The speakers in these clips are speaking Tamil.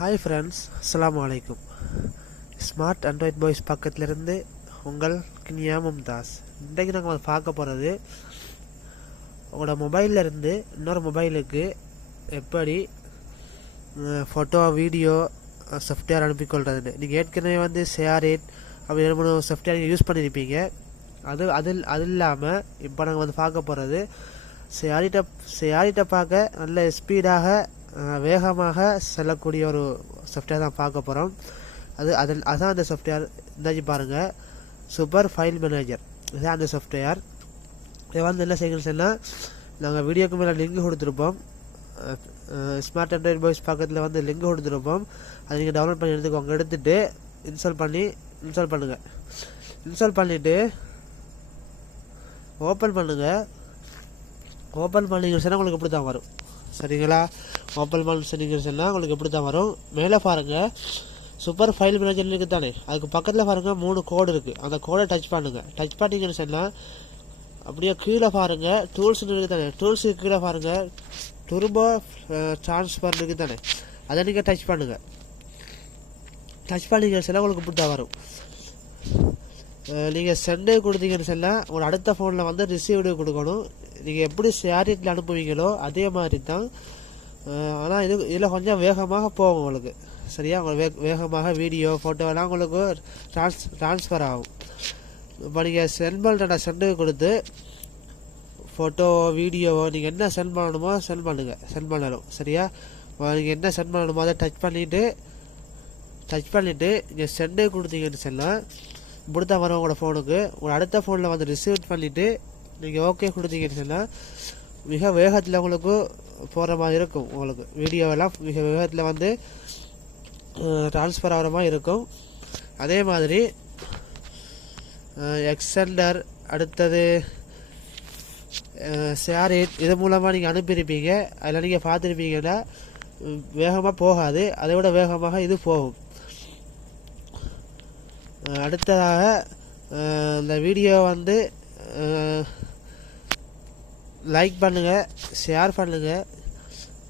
ஹாய் ஃப்ரெண்ட்ஸ், அஸ்ஸலாமு அலைக்கும். ஸ்மார்ட் ஆண்ட்ராய்ட் பாய்ஸ் பக்கத்துலேருந்து உங்கள் கினியா மும்தாஸ். இன்றைக்கு நாங்கள் பார்க்க போகிறது, உங்களோட மொபைலில் இருந்து இன்னொரு மொபைலுக்கு எப்படி ஃபோட்டோ வீடியோ சாஃப்ட்வேர் அனுப்பிக்கொள்றதுன்னு. நீங்கள் ஏற்கனவே ஷேரிட் அப்படி 2-3 சாஃப்ட்வேர் யூஸ் பண்ணியிருப்பீங்க. அது இல்லாமல் இப்போ நாங்கள் பார்க்க போகிறது ஷேரிட்டை பார்க்க நல்ல ஸ்பீடாக வேகமாக செல்லக்கூடிய ஒரு சாஃப்ட்வேர் தான் பார்க்க போகிறோம். அதான் அந்த சாஃப்ட்வேர். இந்த பாருங்கள், சூப்பர் ஃபைல் மேனேஜர். இதுதான் அந்த சாஃப்ட்வேர். இதை என்ன செய்யணும்னு சொன்னால், நாங்கள் வீடியோக்கு மேலே லிங்க் கொடுத்துருப்போம். ஸ்மார்ட் ஆண்ட்ராய்ட் பாய்ஸ் பக்கத்தில் லிங்க் கொடுத்துருப்போம். அதை நீங்கள் டவுன்லோட் பண்ணி எடுத்துக்கோங்க. எடுத்துகிட்டு இன்ஸ்டால் பண்ணுங்கள். இன்ஸ்டால் பண்ணிவிட்டு ஓப்பன் பண்ணுங்கள். ஓப்பன் பண்ணிங்கன்னு சொன்னால் உங்களுக்கு இப்படி தான் வரும். சரிங்களா? ஓப்பன் பண்ணி சொன்னால் உங்களுக்கு எப்படி தான் வரும். மேலே பாருங்கள், சூப்பர் ஃபைல் மேனேஜர் இருக்குது தானே, அதுக்கு பக்கத்தில் பாருங்கள் 3 கோடு இருக்குது. அந்த கோடை டச் பண்ணுங்கள். டச் பண்ணிங்கன்னு சொன்னால் அப்படியே கீழே பாருங்கள் டூல்ஸ்னு இருக்குது தானே, டூல்ஸுக்கு கீழே பாருங்கள் டர்போ ட்ரான்ஸ்ஃபர் இருக்குது தானே, அதை நீங்கள் டச் பண்ணுங்கள். டச் பண்ணிங்கன்னு சொன்னால் உங்களுக்கு இப்படி தான் வரும். நீங்கள் சென்டே கொடுத்தீங்கன்னு சொன்னால் உங்களோட அடுத்த ஃபோனில் ரிசீவ்டு கொடுக்கணும். நீங்கள் எப்படி ஷேரிட்டில் அனுப்புவீங்களோ அதே மாதிரி தான். ஆனால் இதில் கொஞ்சம் வேகமாக போகும் உங்களுக்கு. சரியா? உங்களுக்கு வேகமாக வீடியோ ஃபோட்டோலாம் உங்களுக்கு ட்ரான்ஸ்ஃபர் ஆகும். இப்போ நீங்கள் சென்ட் பண்ணுற சென்டு கொடுத்து ஃபோட்டோ வீடியோவோ நீங்கள் என்ன சென்ட் பண்ணணுமோ சென்ட் பண்ணணும். சரியா? நீங்கள் என்ன சென்ட் பண்ணணுமோ அதை டச் பண்ணிவிட்டு நீங்கள் சென்டே கொடுத்தீங்கன்னு சொன்னால் இப்படி தான் வரும் உங்களோட ஃபோனுக்கு. உங்களோட அடுத்த ஃபோனில் ரிசீவ் பண்ணிவிட்டு நீங்கள் ஓகே கொடுத்தீங்கன்னு சொன்னால் மிக வேகத்தில் உங்களுக்கு போகிற மாதிரி இருக்கும். உங்களுக்கு வீடியோவெல்லாம் மிக வேகத்தில் ட்ரான்ஸ்ஃபர் ஆகிற மாதிரி இருக்கும். அதே மாதிரி எக்ஸ்டெண்டர், அடுத்தது ஷேரிட், இது மூலமாக நீங்கள் அனுப்பியிருப்பீங்க. அதில் நீங்கள் பார்த்துருப்பீங்கன்னா வேகமாக போகாது, அதை விட வேகமாக இது போகும். அடுத்ததாக இந்த வீடியோ லைக் பண்ணுங்கள், ஷேர் பண்ணுங்கள்,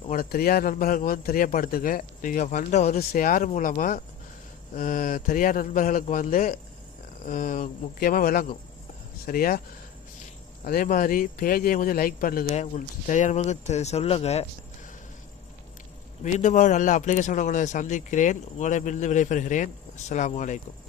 உங்களோட தெரியாத நண்பர்களுக்கு தெரியப்படுத்துங்க. நீங்கள் பண்ணுற ஒரு ஷேர் மூலமாக தெரியாத நண்பர்களுக்கு முக்கியமாக விளங்கும். சரியா? அதே மாதிரி பேஜை கொஞ்சம் லைக் பண்ணுங்கள், உங்களுக்கு தெரியாதவங்களுக்கு சொல்லுங்கள். மீண்டும் ஒரு நல்ல அப்ளிகேஷனை உங்களை சந்திக்கிறேன். உங்களிடமிருந்து விடைபெறுகிறேன். அஸ்ஸலாமு அலைக்கும்.